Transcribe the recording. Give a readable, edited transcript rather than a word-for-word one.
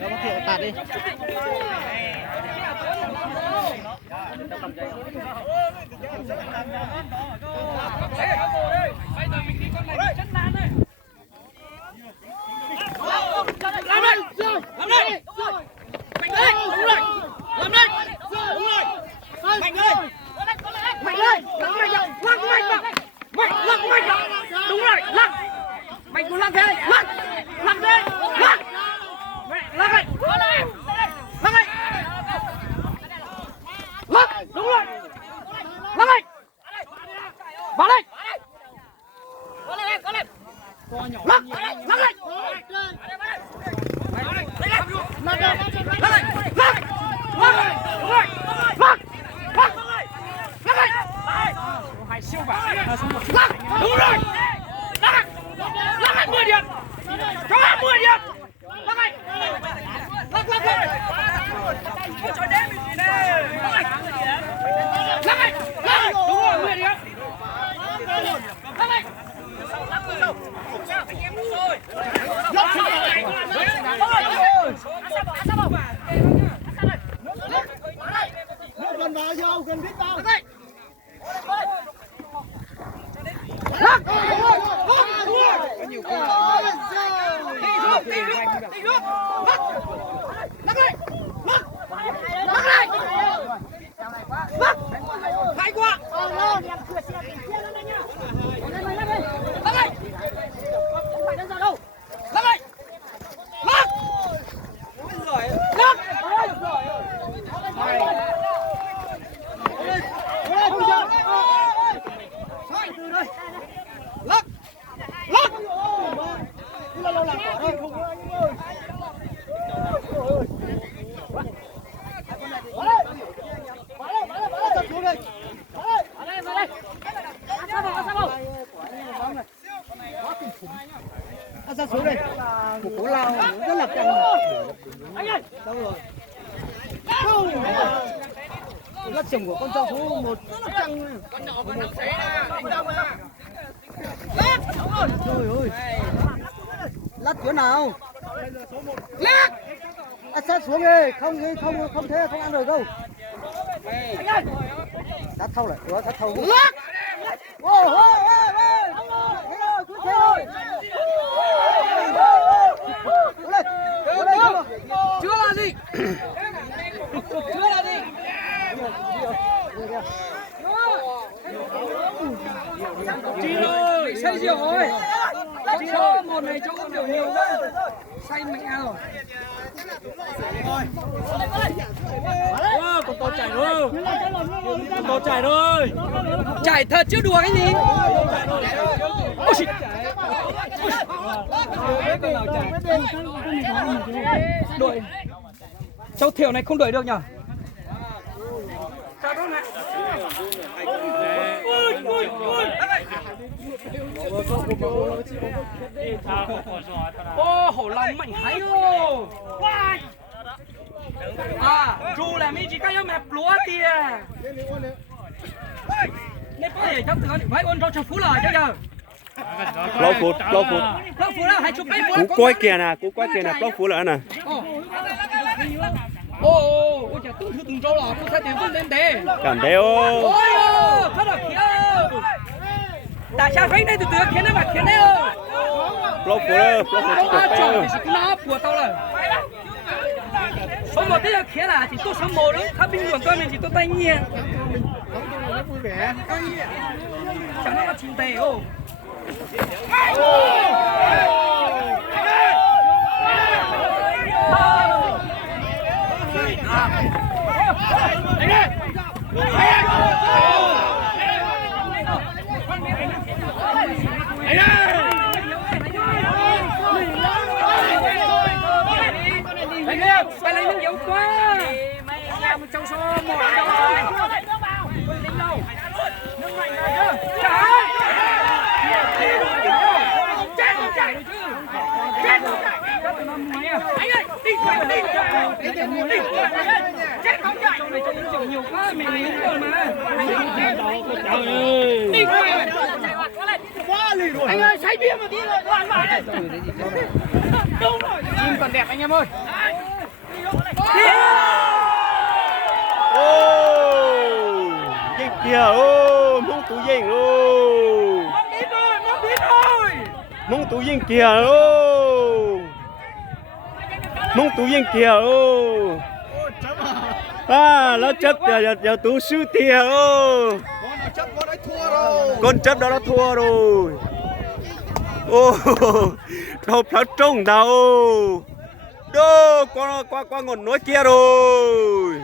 Nó có thể tạt đi. Gần vào nhau, gần biết vào. Hay quá. Ra xuống đây. Một cú lao rất là căng. Anh ơi. Đâu rồi? Không. Lát chồng của con trâu số 1 rất là căng. Con nhỏ mà nằm xé anh đâu mà. Lát. Trời ơi. Lát chỗ nào? Lát. Sát xuống đi, không thế không ăn được đâu. Anh ơi. Sát thâu lại, đó sát thâu. Lát. Ôi ôi ôi. Cứ thế thôi. Chưa là gì? Chưa là gì? Chị ơi, say rượu rồi. Chị ơi, một này cho uống rượu nhiều quá. Say mẹ rồi. Wow, con to chảy rồi. Con to chảy rồi. Chảy thật chứ đùa cái gì? Ôi xịt. Đuổi. Cháu Thiểu này không đuổi được nhở? Chào con này. Ô, hổ lòng mạnh hay ô. À, chú là mi chỉ có yêu mẹ lúa kìa. Nên có thể trong thường phải ôn cho phú lời chứ nhờ. Lâu phút Lâu phút là hai chục mấy phút. cú quay kìa nè lâu phút nữa nè. Ô, chả từng trâu là cô sẽ tìm con lên thế. Cảm thấy ô. Ôi ô, thật là kia. Tại sao phải đây từ từ kia nó mà kia đấy ơ. Lâu phút ơi, lâu phút Nó chọn thì cũng nó của tao rồi. Số một thế là kia là chỉ tôi số một đó, khá bình luận coi mình chỉ tôi tay nhẹ. nó vui vẻ. Chẳng nó là chim tè ô. Phải lấy nước dấu quá. Mày làm trong số một rồi. Tính đâu. Nước mạnh rồi chứ. Chết không chạy được chứ. Chết không chạy. Chết từ năm mấy à. Anh ơi, đi quay đi. Chết không chạy. Trong này cho những chồng nhiều quá. Mình đứng rồi mà. Trời ơi. Đi quay. Quá lì rồi. Anh ơi, say bia mà tí rồi. Đoàn vào đây. Đúng rồi. Chim còn đẹp anh em ơi. Ô dinh kìa ô mong tụ dinh ô mong tụ dinh kìa ô mong tụ dinh kìa ô nó chấp giờ tụ sư tiền ô con chấp đó nó thua rồi ô đâu phải trông đâu đô qua ngọn núi kia rồi